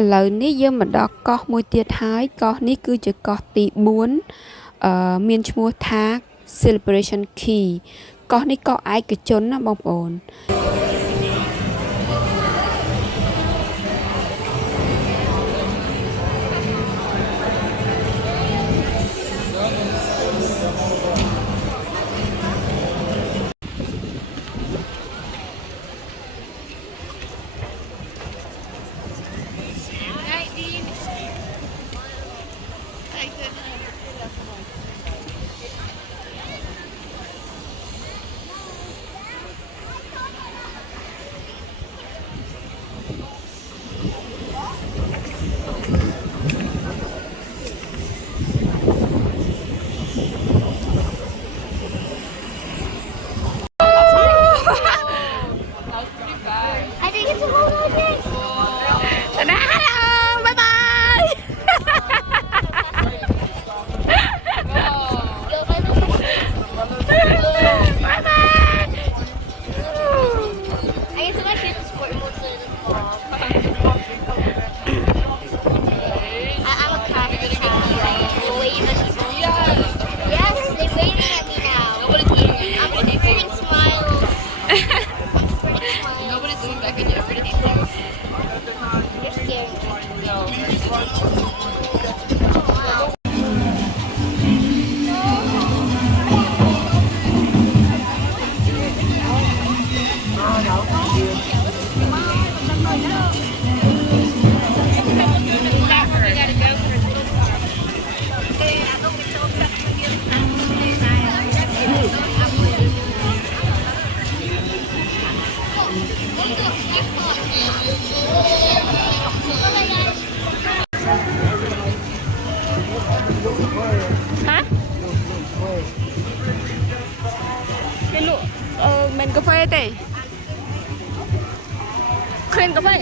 ឥឡូវនេះយើងមកដល់កោះមួយទៀតហើយកោះនេះគឺជាកោះទី4មានឈ្មោះថា Celebration Key កោះនេះកោះឯកជនណាបងប្អូនមិនកាហ្វេទេគ្រីមកាហ្វេ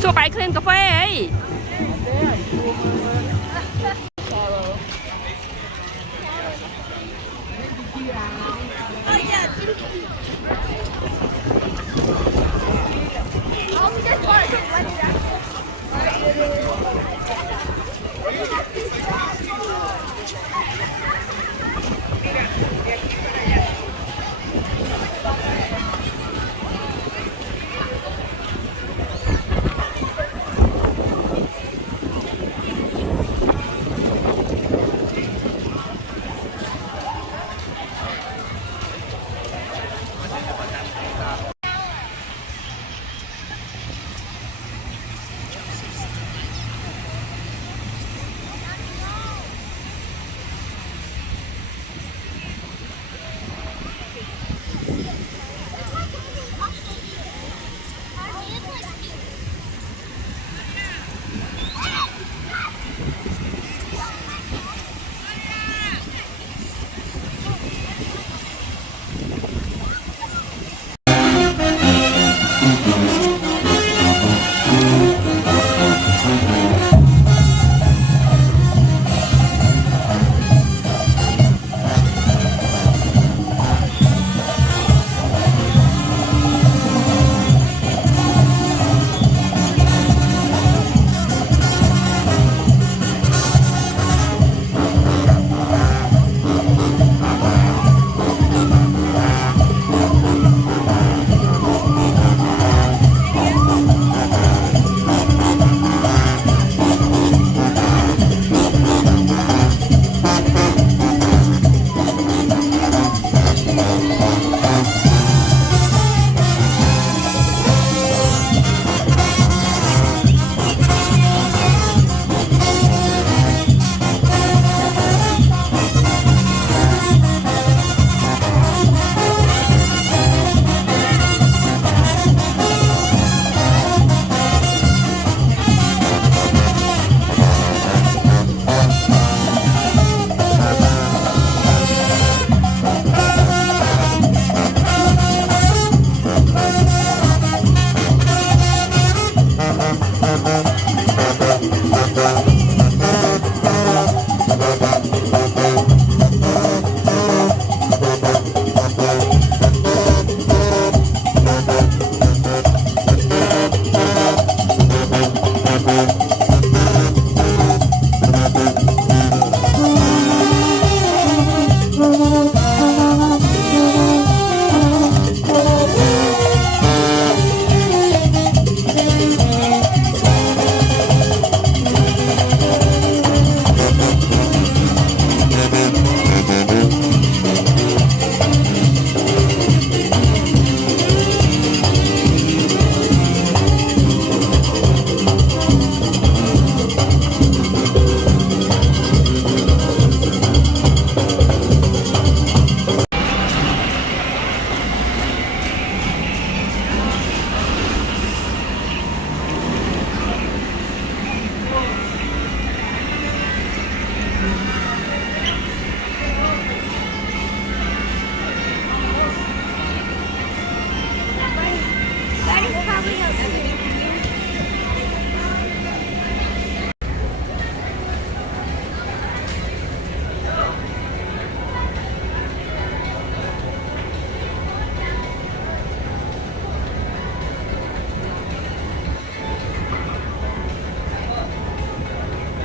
សួរបាយគ្រីមកាហ្វេអី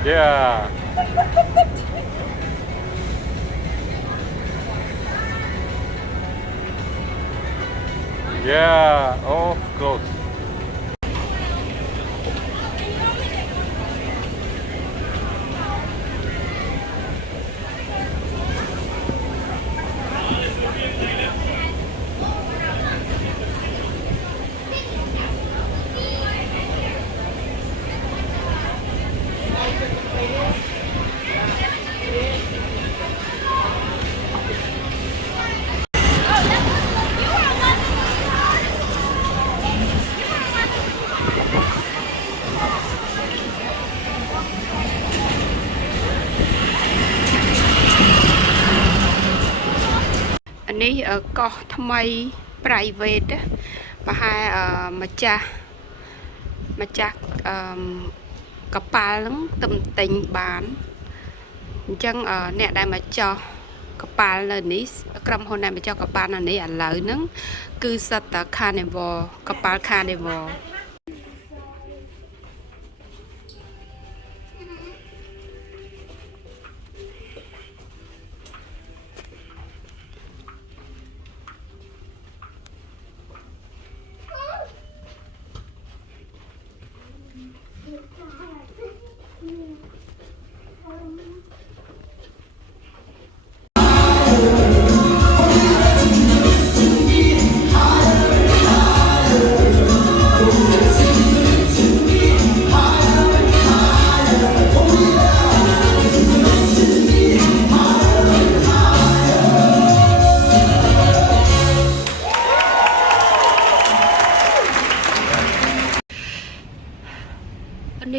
Yeah. Yeah. Oh, close. อันนี้កោះថ្មី private ប្រហែលម្ចាស់កប៉ាល់ហ្នឹងទំទិញបានអញ្ចឹងអ្នកដែលមកចោះកប៉ាល់នៅនេះក្រុមហ៊ុនដែលមកចោះកប៉ាល់នៅនេះឥឡូវហ្នឹងគឺសិតតែ Carnival កប៉ាល់ Carnival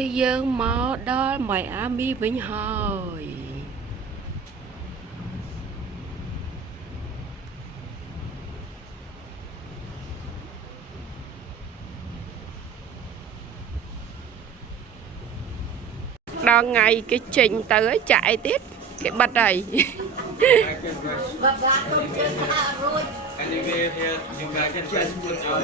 នេះយើងមកដល់ម៉ៃអាមីវិញហើយដល់ថ្ងៃគេចេញទៅចាក់អីទៀតគេបិទហើយ Anyway, here you guys can just put out.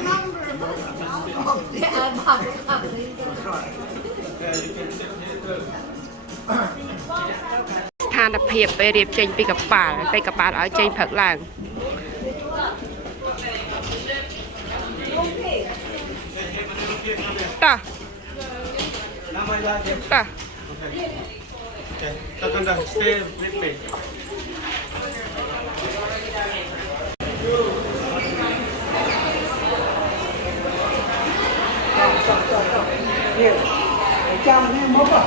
Yeah, you can sit here too. ស្ថានភាពពេលរៀបចេញពីកប៉ាល់ទៅកប៉ាល់ឲ្យចេញព្រឹកឡើងតោះ Okay. Takanda, stay with me. Here, chăm thêm mốc à?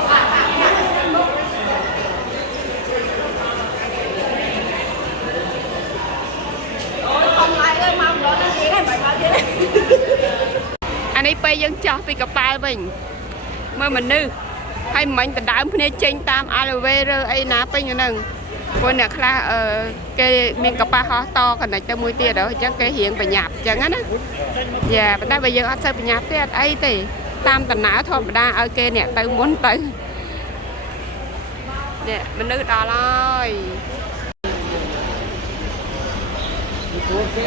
Không ai ơi, mong đó nó gì hay phải nói thế này. អានេះពេលយើងចោះពីកប៉ាល់វិញមើលមនុស្សហើយមិញដណ្ដើមគ្នាចេញតាម elevator អីណាពេញហ្នឹងព្រោះអ្នកខ្លះគេមានកប៉ាល់ហោះតកណ្ដាច់ទៅមួយទៀតអញ្ចឹងគេរៀងប្រញាប់អញ្ចឹងណាយ៉ាប៉ុន្តែបើយើងអត់សូវប្រញាប់ទេអត់អីទេតាមដំណើរធម្មតាឲ្យគេអ្នកទៅមុនទៅនេះមនុស្សដល់ហើយ Cái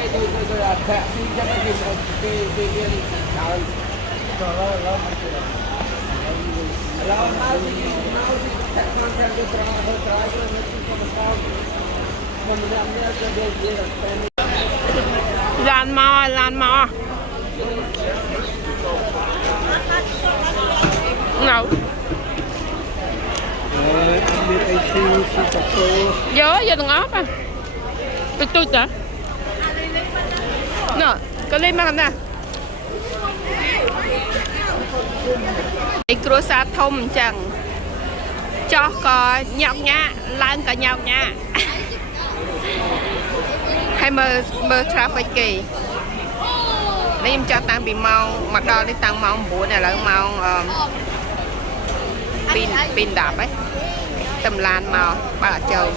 taxi chắc là cái đào đó Lan mò ngầu vô từng ốp à tôi hả nè có lên mà nè cua sa thông chẳng cho có nhọc nha lan cả nhọc nha hay mơ traffic kì đây em cho tăng bị mau mặc đo đi tăng mau bữa này là mau pin đạp ấy tầm lan màu bà châu